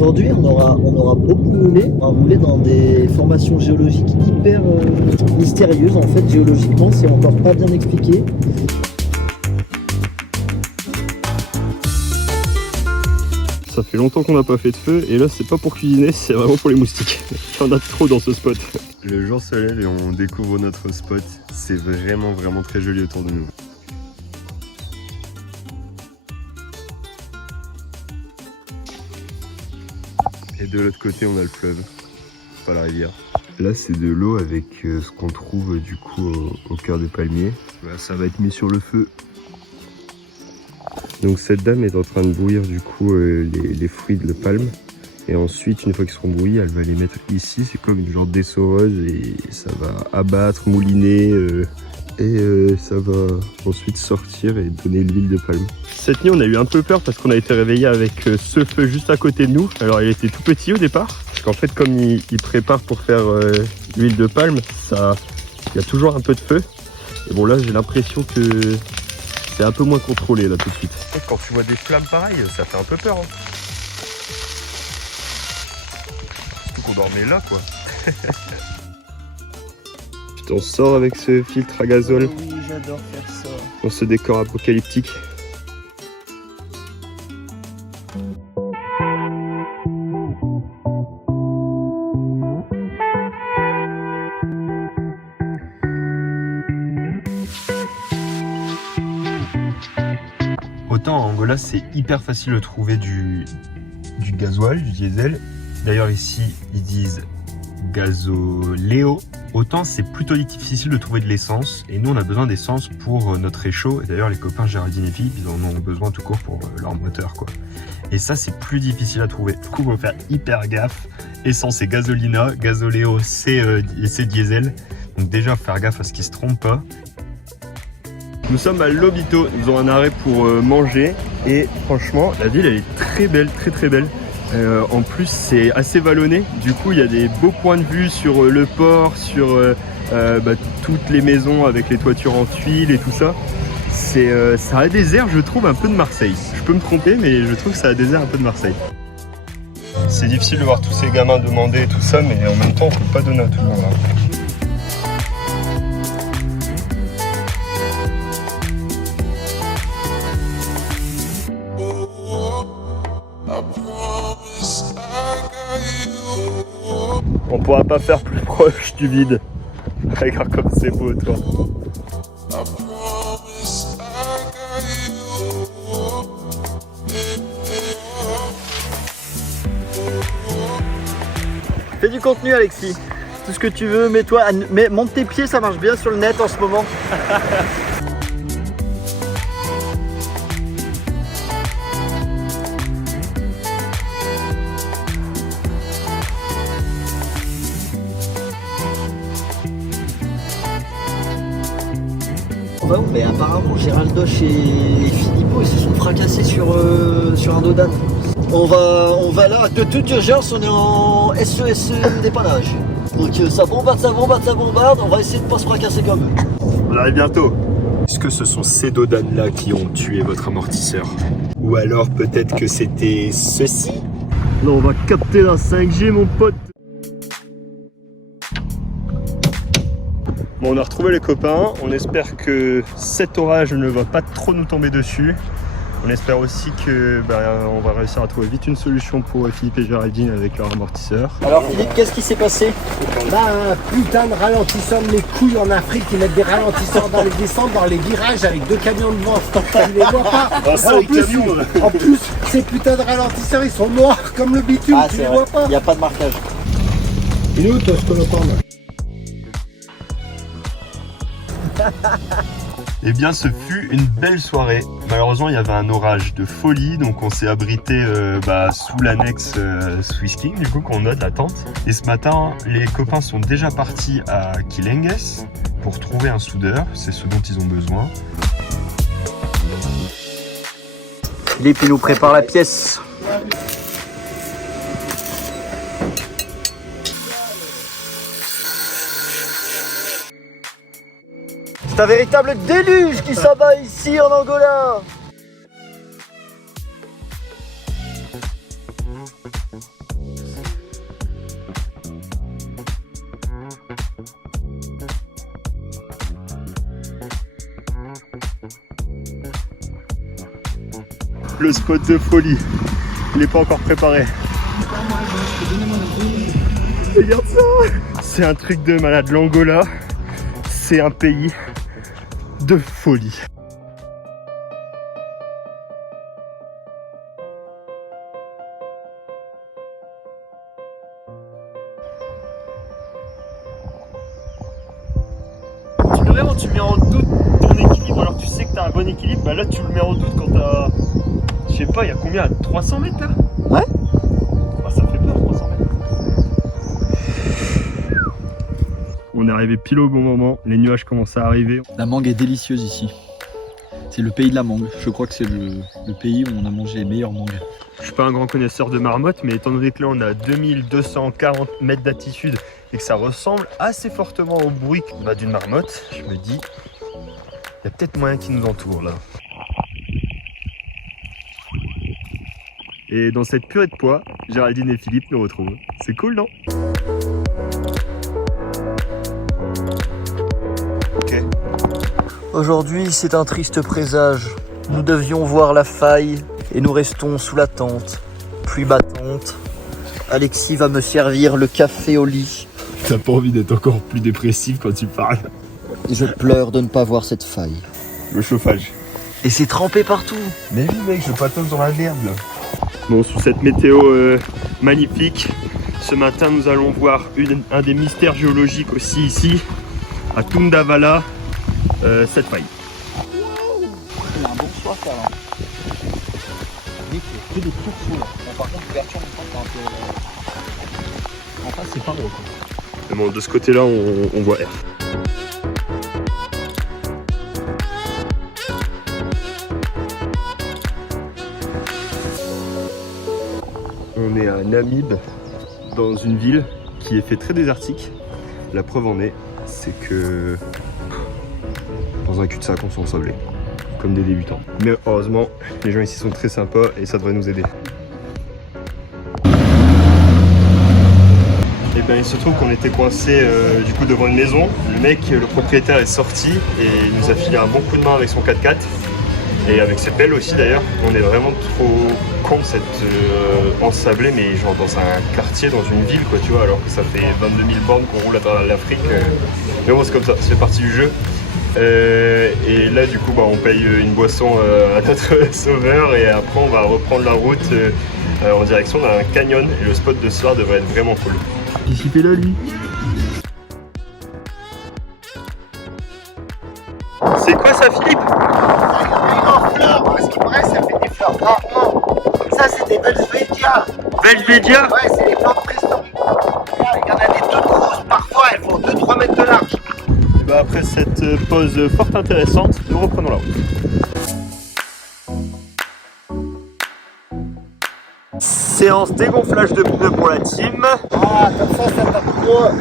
Aujourd'hui, on aura beaucoup roulé. On va rouler dans des formations géologiques hyper mystérieuses. En fait, géologiquement, c'est encore pas bien expliqué. Ça fait longtemps qu'on n'a pas fait de feu et là c'est pas pour cuisiner, c'est vraiment pour les moustiques. Il y en a trop dans ce spot. Le jour se lève et on découvre notre spot. C'est vraiment très joli autour de nous. Et de l'autre côté on a le fleuve, pas la rivière. Là c'est de l'eau avec ce qu'on trouve du coup au cœur des palmiers. Là, ça va être mis sur le feu. Donc cette dame est en train de bouillir du coup les fruits de la palme. Et ensuite, une fois qu'ils seront bouillis, elle va les mettre ici. C'est comme une genre d'essoreuse et ça va abattre, mouliner. Ça va ensuite sortir et donner l'huile de palme. Cette nuit, on a eu un peu peur parce qu'on a été réveillé avec ce feu juste à côté de nous. Alors il était tout petit au départ. Parce qu'en fait, comme il prépare pour faire l'huile de palme, il y a toujours un peu de feu. Et bon là, j'ai l'impression que c'est un peu moins contrôlé là tout de suite. Quand tu vois des flammes pareilles, ça fait un peu peur. Hein. Surtout qu'on dormait là quoi. Tu t'en sors avec ce filtre à gazole. Oui, j'adore faire ça. Dans ce décor apocalyptique. Autant en Angola c'est hyper facile de trouver du gasoil, du diesel. D'ailleurs ici ils disent gasoléo. Autant c'est plutôt difficile de trouver de l'essence. Et nous on a besoin d'essence pour notre réchaud. Et d'ailleurs les copains Géraldine et Philippe ils en ont besoin tout court pour leur moteur quoi. Et ça c'est plus difficile à trouver. Du coup il faut faire hyper gaffe. Essence c'est gasolina, gasoléo c'est diesel. Donc déjà faut faire gaffe à ce qu'ils se trompent pas. Nous sommes à Lobito, nous avons un arrêt pour manger et franchement la ville elle est très belle, très belle. En plus c'est assez vallonné, du coup il y a des beaux points de vue sur le port, sur toutes les maisons avec les toitures en tuiles et tout ça. Ça a des airs je trouve un peu de Marseille. Je peux me tromper mais je trouve que ça a des airs un peu de Marseille. C'est difficile de voir tous ces gamins demander tout ça mais en même temps on ne peut pas donner à tout le monde. Hein. On pourra pas faire plus proche du vide. Regarde comme c'est beau toi. Fais du contenu Alexis. Tout ce que tu veux, mets-toi, monte tes pieds, ça marche bien sur le net en ce moment. Mais apparemment Géraldoche et Philippot ils se sont fracassés sur un dodan. On va là, de toute urgence on est en SES dépannage. Donc ça bombarde, on va essayer de pas se fracasser comme eux. On arrive bientôt. Est-ce que ce sont ces dodanes là qui ont tué votre amortisseur? Ou alors peut-être que c'était ceci? Là on va capter la 5G mon pote. Bon, on a retrouvé les copains, on espère que cet orage ne va pas trop nous tomber dessus. On espère aussi que on va réussir à trouver vite une solution pour Philippe et Géraldine avec leur amortisseur. Alors Philippe, qu'est-ce qui s'est passé? Un putain de ralentisseur de mes couilles en Afrique, ils mettent des ralentisseurs dans les descentes, dans les virages avec 2 camions devant, tant que tu les vois pas. En plus, ces putains de ralentisseurs, ils sont noirs comme le bitume, tu les vois pas. Il n'y a pas de marquage. Il est où toi, ce que l'on Eh bien ce fut une belle soirée. Malheureusement il y avait un orage de folie, donc on s'est abrité sous l'annexe Swiss King du coup qu'on a de la tente. Et ce matin les copains sont déjà partis à Quilengues pour trouver un soudeur, c'est ce dont ils ont besoin. Philippe il nous prépare la pièce. C'est un véritable déluge qui s'abat ici en Angola. le spot de folie. Il n'est pas encore préparé. Regarde ça! C'est un truc de malade. L'Angola, c'est un pays de folie. Tu le mets, tu mets en doute ton équilibre alors que tu sais que tu as un bon équilibre. Bah là, tu le mets en doute quand tu as. Je sais pas, il y a combien? 300 mètres là? Ouais. Ah, ça fait peur, 300 mètres. On est arrivé pile au bon moment, les nuages commencent à arriver. La mangue est délicieuse ici. C'est le pays de la mangue. Je crois que c'est le pays où on a mangé les meilleures mangues. Je suis pas un grand connaisseur de marmotte, mais étant donné que là on a 2240 mètres d'altitude et que ça ressemble assez fortement au bruit d'une marmotte, je me dis, il y a peut-être moyen qui nous entoure là. Et dans cette purée de pois, Géraldine et Philippe nous retrouvent. C'est cool, non? Ok. Aujourd'hui, c'est un triste présage. Nous devions voir la faille et nous restons sous la tente, pluie battante. Alexis va me servir le café au lit. T'as pas envie d'être encore plus dépressif quand tu parles. Et je pleure de ne pas voir cette faille. Le chauffage. Et c'est trempé partout. Mais oui mec, je patauge dans la merde là. Bon, sous cette météo magnifique, ce matin nous allons voir un des mystères géologiques aussi ici, à Tundavala, cette faille. C'est un bon soir ça là. Oui, c'est que des tourceaux là. Bon, par contre, l'ouverture c'est un peu. En face, c'est pas gros quoi. Mais bon, de ce côté-là, on voit R. On est à Namib, dans une ville qui est fait très désertique. La preuve en est, c'est que dans un cul-de-sac, on s'en sauve comme des débutants. Mais heureusement, les gens ici sont très sympas et ça devrait nous aider. Et bien il se trouve qu'on était coincé du coup devant une maison. Le mec, le propriétaire est sorti et il nous a filé un bon coup de main avec son 4x4 et avec ses pelles aussi d'ailleurs. On est vraiment trop con cette ensablé, mais genre dans un quartier, dans une ville quoi, tu vois, alors que ça fait 22 000 bornes qu'on roule à travers l'Afrique. Mais bon, c'est comme ça, ça fait partie du jeu. Et là du coup on paye une boisson à notre sauveur et après on va reprendre la route en direction d'un canyon et le spot de ce soir devrait être vraiment cool. Qu'est-ce qu'il fait là lui? C'est quoi ça Philippe? En fleurs, à ce qui paraît, ça fait des fleurs rarement. Ça, c'est des Velvettia. Velvettia? Ouais, c'est des plantes préhistoriques. Il y en a des toutes grosses, parfois elles font 2-3 mètres de large. Bah après cette pause fort intéressante, nous reprenons la route. Séance dégonflage de pneus pour la team. Ah, comme ça tape moins.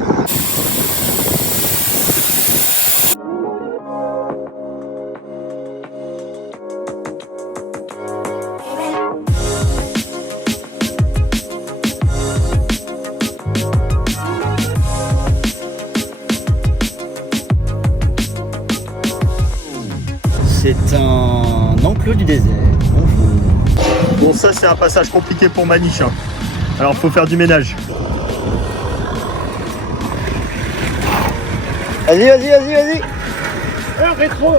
C'est un enclos du désert. Bonjour. Bon ça c'est un passage compliqué pour Maniche. Hein. Alors faut faire du ménage. Vas-y, vas-y, vas-y, vas-y. Rétro.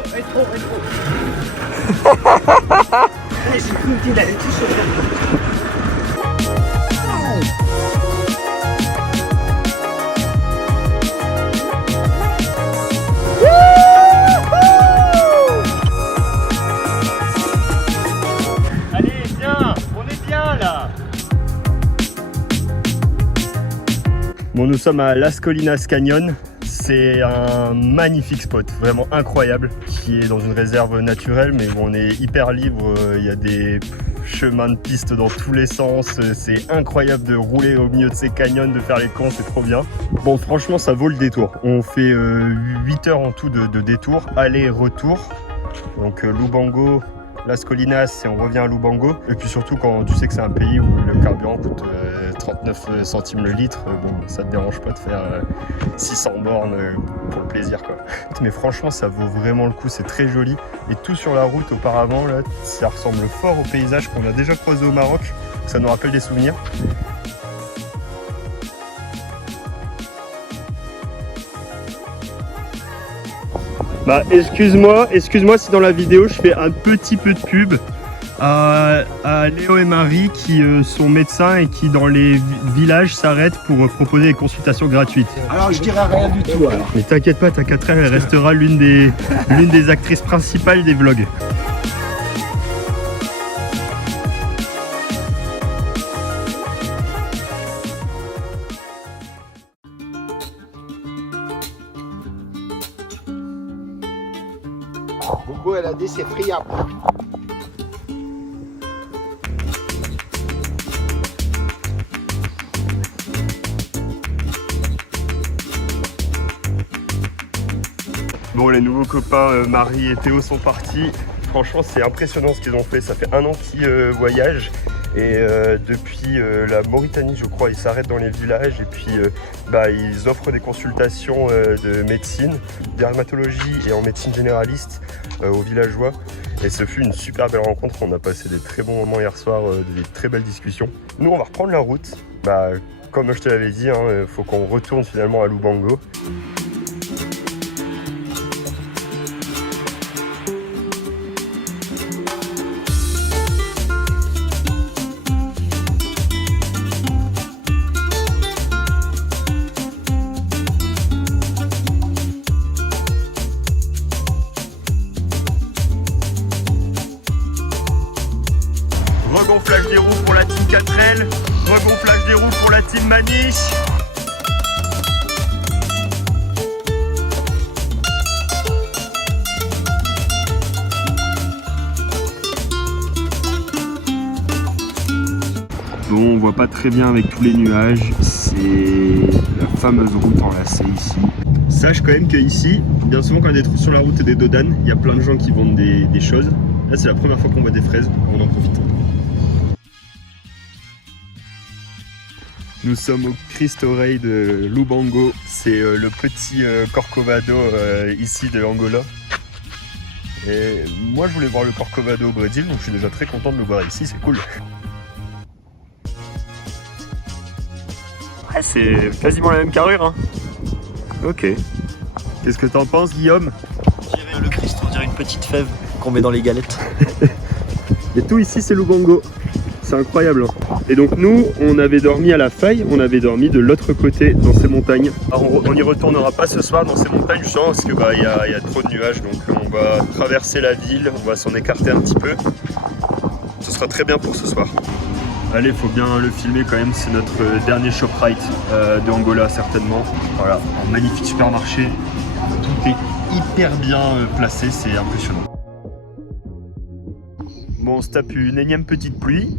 J'ai cru qu'il allait tout sauter. Allez viens, on est bien là. Bon nous sommes à Las Colinas Canyon. C'est un magnifique spot, vraiment incroyable, qui est dans une réserve naturelle, mais où on est hyper libre. Il y a des chemins de piste dans tous les sens. C'est incroyable de rouler au milieu de ces canyons, de faire les cons, c'est trop bien. Bon, franchement, ça vaut le détour. On fait 8 heures en tout de détour, aller-retour. Donc Lubango, Las Colinas et on revient à Lubango. Et puis surtout quand tu sais que c'est un pays où le carburant coûte 39 centimes le litre, bon, ça te dérange pas de faire 600 bornes pour le plaisir quoi. Mais franchement ça vaut vraiment le coup, c'est très joli. Et tout sur la route auparavant, là, ça ressemble fort au paysage qu'on a déjà croisé au Maroc. Ça nous rappelle des souvenirs. Bah excuse-moi si dans la vidéo je fais un petit peu de pub à Léo et Marie qui sont médecins et qui dans les villages s'arrêtent pour proposer des consultations gratuites. Alors je dirais rien du tout alors. Mais t'inquiète pas, ta 4L elle restera l'une des actrices principales des vlogs. Gogo, elle a dit c'est friable. Bon, les nouveaux copains Marie et Théo sont partis. Franchement, c'est impressionnant ce qu'ils ont fait. Ça fait 1 an qu'ils voyagent. Et depuis la Mauritanie, je crois, ils s'arrêtent dans les villages et puis ils offrent des consultations de médecine, dermatologie et en médecine généraliste aux villageois. Et ce fut une super belle rencontre. On a passé des très bons moments hier soir, des très belles discussions. Nous, on va reprendre la route. Comme je te l'avais dit, il faut qu'on retourne finalement à Lubango. Regonflage des roues pour la team 4L, regonflage des roues pour la team Maniche. Bon, on voit pas très bien avec tous les nuages, c'est la fameuse route enlacée ici. Sache quand même que ici, bien souvent quand il y a des trous sur la route et des dodanes, il y a plein de gens qui vendent des choses. Là c'est la première fois qu'on voit des fraises, on en profite. Nous sommes au Cristo Rei de Lubango, c'est le petit Corcovado ici de Angola. Et moi je voulais voir le Corcovado au Brésil, donc je suis déjà très content de le voir ici, c'est cool. Ouais, c'est quasiment la même carrure. Hein. Ok. Qu'est-ce que t'en penses, Guillaume? Le Christ, on dirait une petite fève qu'on met dans les galettes. Et tout ici, c'est Lubango. C'est incroyable. Et donc nous, on avait dormi à la faille, on avait dormi de l'autre côté dans ces montagnes. Alors on n'y retournera pas ce soir dans ces montagnes, justement, parce que y a trop de nuages. Donc on va traverser la ville, on va s'en écarter un petit peu. Ce sera très bien pour ce soir. Allez, faut bien le filmer quand même, c'est notre dernier ShopRite de Angola certainement. Voilà, un magnifique supermarché, tout est hyper bien placé, c'est impressionnant. Bon, on se tape une énième petite pluie,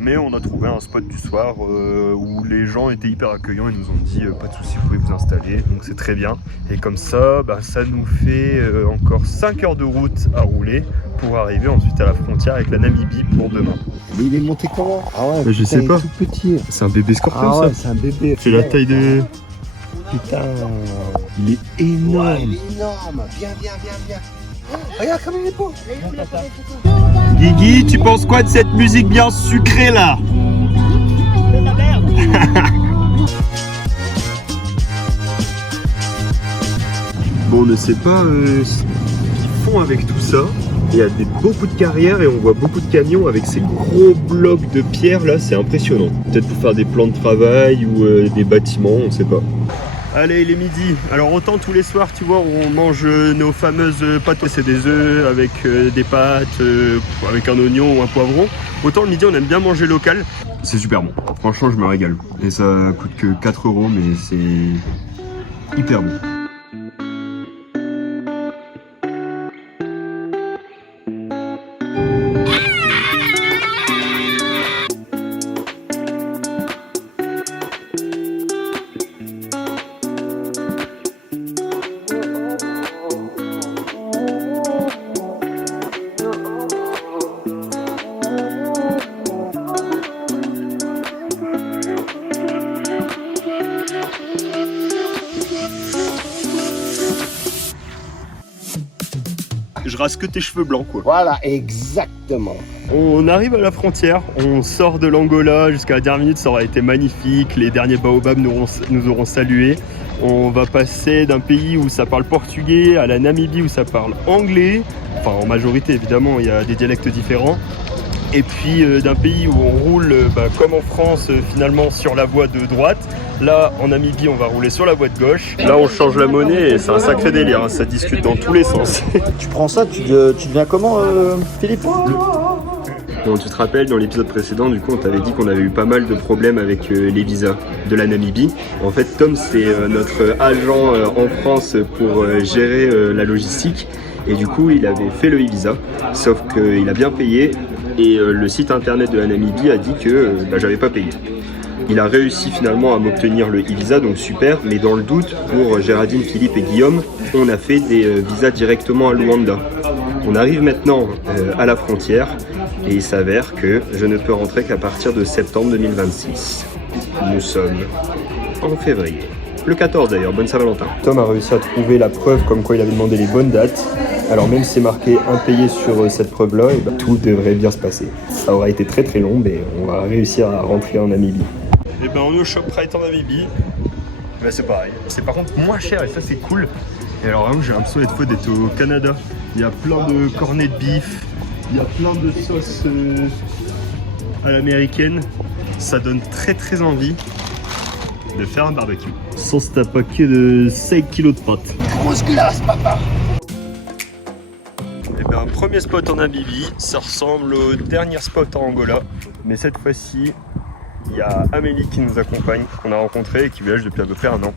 mais on a trouvé un spot du soir où les gens étaient hyper accueillants et nous ont dit pas de soucis, vous pouvez vous installer, donc c'est très bien. Et comme ça, ça nous fait encore 5 heures de route à rouler pour arriver ensuite à la frontière avec la Namibie pour demain. Mais il est monté comment? Ah ouais, mais je sais pas. Tout petit. C'est un bébé scorpion Ah ouais, ça. c'est un bébé. C'est la taille de... Putain. Il est énorme. Ouais, il est énorme. Viens. Oh, regarde comme il est beau. Guigui, tu penses quoi de cette musique bien sucrée là? C'est la merde. Bon, on ne sait pas ce qu'ils font avec tout ça. Il y a beaucoup de carrières et on voit beaucoup de camions avec ces gros blocs de pierre là, c'est impressionnant. Peut-être pour faire des plans de travail ou des bâtiments, on ne sait pas. Allez, il est midi. Alors autant tous les soirs, tu vois, on mange nos fameuses pâtes, c'est des œufs avec des pâtes, avec un oignon ou un poivron. Autant le midi, on aime bien manger local. C'est super bon. Franchement, je me régale. Et ça coûte que 4 €, mais c'est hyper bon. je rase que tes cheveux blancs quoi. Voilà, exactement. On arrive à la frontière, on sort de l'Angola, jusqu'à la dernière minute ça aura été magnifique, les derniers baobabs nous auront salués. On va passer d'un pays où ça parle portugais à la Namibie où ça parle anglais, enfin en majorité évidemment, il y a des dialectes différents. Et puis d'un pays où on roule comme en France finalement sur la voie de droite. Là en Namibie on va rouler sur la voie de gauche. Là on change la monnaie et c'est un sacré délire, hein. Ça discute dans tous les sens. Tu prends ça, tu deviens comment, Philippe? Bon, tu te rappelles, dans l'épisode précédent, du coup, on t'avait dit qu'on avait eu pas mal de problèmes avec les visas de la Namibie. En fait, Tom, c'est notre agent en France pour gérer la logistique. Et du coup, il avait fait le e-visa, sauf qu'il a bien payé. Et le site internet de la Namibie a dit que j'avais pas payé. Il a réussi finalement à m'obtenir le e-visa, donc super. Mais dans le doute, pour Géraldine, Philippe et Guillaume, on a fait des visas directement à Luanda. On arrive maintenant à la frontière. Et il s'avère que je ne peux rentrer qu'à partir de septembre 2026. Nous sommes en février. Le 14 d'ailleurs, bonne Saint-Valentin. Tom a réussi à trouver la preuve comme quoi il avait demandé les bonnes dates. Alors même si c'est marqué impayé sur cette preuve-là, tout devrait bien se passer. Ça aura été très très long, mais on va réussir à rentrer en Namibie. Et ben on est au ShopRite en Namibie. Ben, c'est pareil. C'est par contre moins cher et ça c'est cool. Et alors vraiment j'ai l'impression d'être au Canada. Il y a plein de cornets de bif. Il y a plein de sauces à l'américaine. Ça donne très très envie de faire un barbecue. Sans se taper de 5 kilos de pâtes. Grosse glace, papa. Et bien, premier spot en Namibie, ça ressemble au dernier spot en Angola. Mais cette fois-ci, il y a Amélie qui nous accompagne, qu'on a rencontré et qui voyage depuis à peu près 1 an.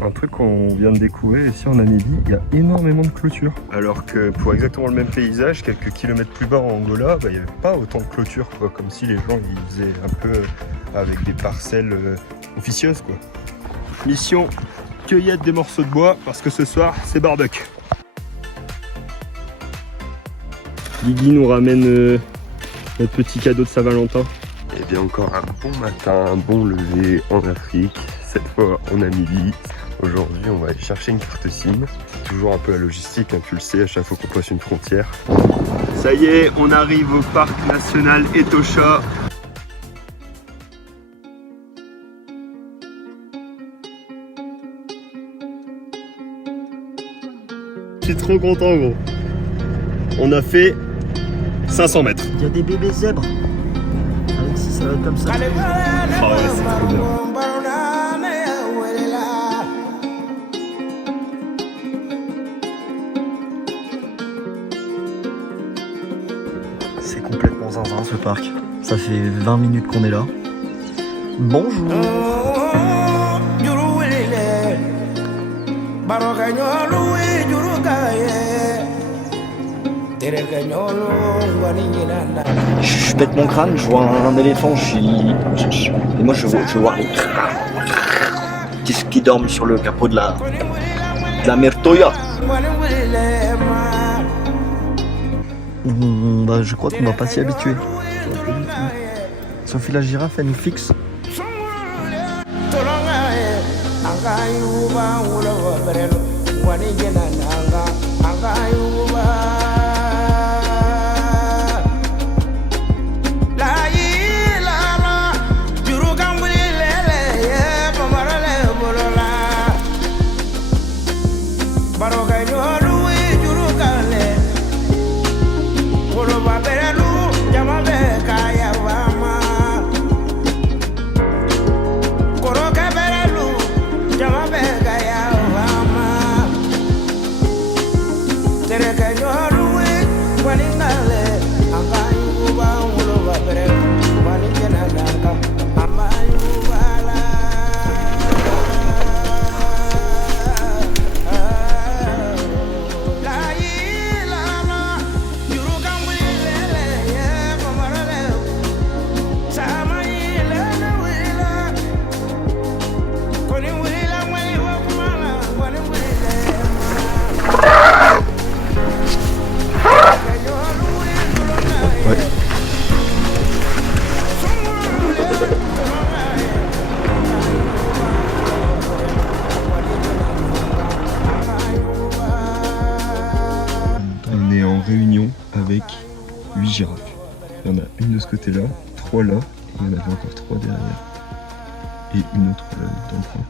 Un truc qu'on vient de découvrir ici en Namibie, il y a énormément de clôtures. Alors que pour exactement le même paysage, quelques kilomètres plus bas en Angola, il n'y avait pas autant de clôtures, quoi. Comme si les gens ils faisaient un peu avec des parcelles officieuses, quoi. Mission cueillette des morceaux de bois, parce que ce soir c'est barbecue. Guigui nous ramène notre petit cadeau de Saint-Valentin. Et bien encore un bon matin, un bon lever en Afrique, cette fois en Namibie. Aujourd'hui, on va aller chercher une carte SIM. C'est toujours un peu la logistique, hein, tu le sais, à chaque fois qu'on passe une frontière. Ça y est, on arrive au parc national Etosha. Je suis trop content, gros. On a fait 500 mètres. Il y a des bébés zèbres. Alexis, ça va être comme ça. Ah ouais, c'est trop bien. C'est complètement zinzin ce parc. Ça fait 20 minutes qu'on est là. Bonjour. Je pète mon crâne, je vois un éléphant, et moi je vois qui dorment sur le capot de la Mertoya. Je crois qu'on va pas s'y habituer. Sophie la girafe, elle nous fixe. réunion avec 8 girafes. Il y en a une de ce côté-là, 3 là, et il y en avait encore 3 derrière. Et une autre dans le fond.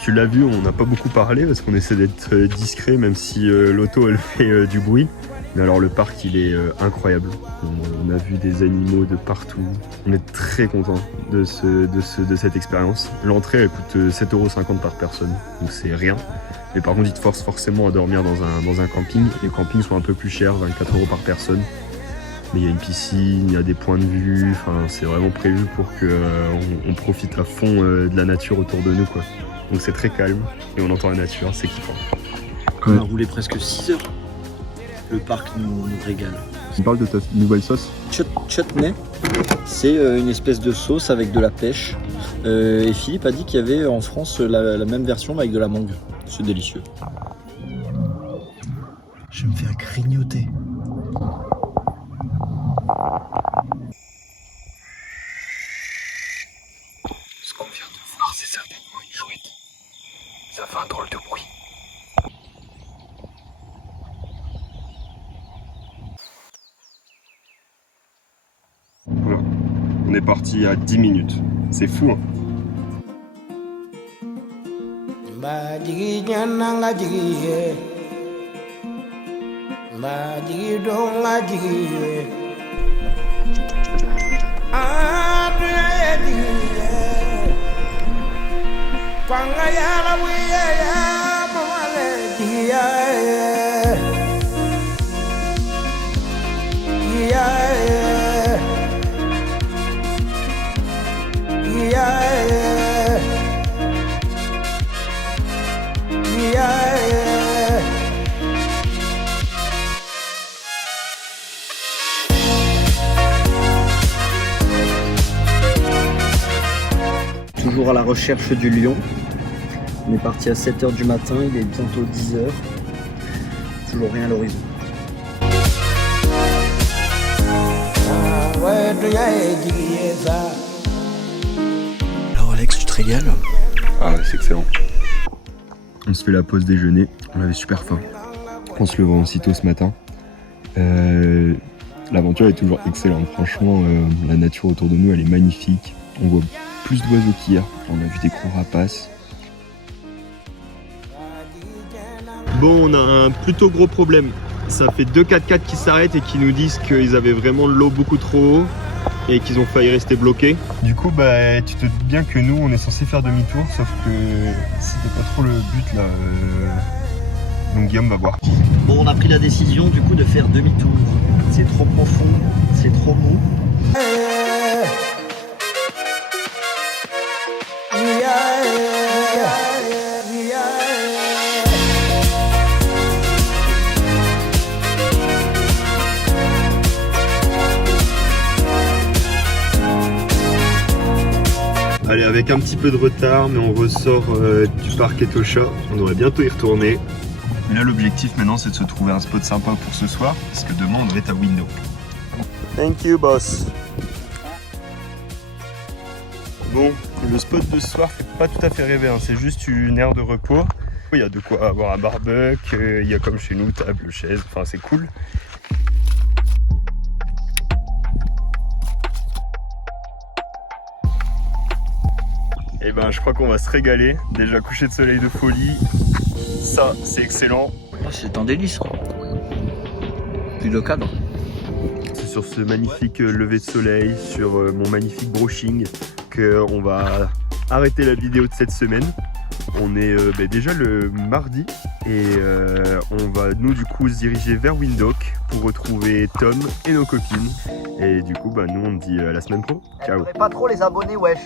Tu l'as vu, on n'a pas beaucoup parlé parce qu'on essaie d'être discret même si l'auto elle fait du bruit. Mais alors le parc il est incroyable. On a vu des animaux de partout. On est très content de cette expérience. L'entrée elle coûte 7,50 € par personne, donc c'est rien. Mais par contre ils te forcent forcément à dormir dans un camping. Les campings sont un peu plus chers, 24 € par personne. Mais il y a une piscine, il y a des points de vue, enfin, c'est vraiment prévu pour qu'on profite à fond de la nature autour de nous, quoi. Donc c'est très calme et on entend la nature, c'est kiffant. On a roulé presque 6 heures. Le parc nous régale. Tu parles de ta nouvelle sauce? Chutney, c'est une espèce de sauce avec de la pêche. Et Philippe a dit qu'il y avait en France la même version mais avec de la mangue. C'est délicieux. Je vais me faire grignoter. Ce qu'on vient de voir, c'est certainement une chouette. Ça fait un drôle de bruit. Voilà. On est parti à 10 minutes. C'est fou, hein? Toujours à la recherche du lion. On est parti à 7 h du matin, il est bientôt 10 h. Toujours rien à l'horizon. Alors Alex, tu te régales? Ah ouais, c'est excellent. On se fait la pause déjeuner, on avait super faim. On se levant aussitôt ce matin. L'aventure est toujours excellente, franchement, la nature autour de nous elle est magnifique. On voit plus d'oiseaux qu'hier, on a vu des gros rapaces. Bon, on a un plutôt gros problème. Ça fait 2 4x4 qui s'arrêtent et qui nous disent qu'ils avaient vraiment l'eau beaucoup trop haut et qu'ils ont failli rester bloqués. Du coup, bah, tu te doutes bien que nous, on est censé faire demi-tour, sauf que c'était pas trop le but là. Donc Guillaume va voir. Bon, on a pris la décision du coup de faire demi-tour. C'est trop profond, c'est trop mou. Allez, avec un petit peu de retard, mais on ressort du parc Etosha. On devrait bientôt y retourner. Mais là, l'objectif maintenant, c'est de se trouver un spot sympa pour ce soir, parce que demain, on doit être à Window. Thank you, boss. Bon, le spot de ce soir fait pas tout à fait rêver, hein. C'est juste une aire de repos. Il y a de quoi avoir un barbecue, il y a comme chez nous, table, chaise, enfin c'est cool. Et ben je crois qu'on va se régaler. Déjà coucher de soleil de folie, ça c'est excellent. Oh, c'est un délice. Puis le cadre. C'est sur ce magnifique lever de soleil, sur mon magnifique brushing, qu'on va arrêter la vidéo de cette semaine. On est déjà le mardi et on va nous du coup se diriger vers Windhoek pour retrouver Tom et nos copines. Et du coup nous on dit à la semaine pro. Ciao. Pas trop les abonnés, wesh.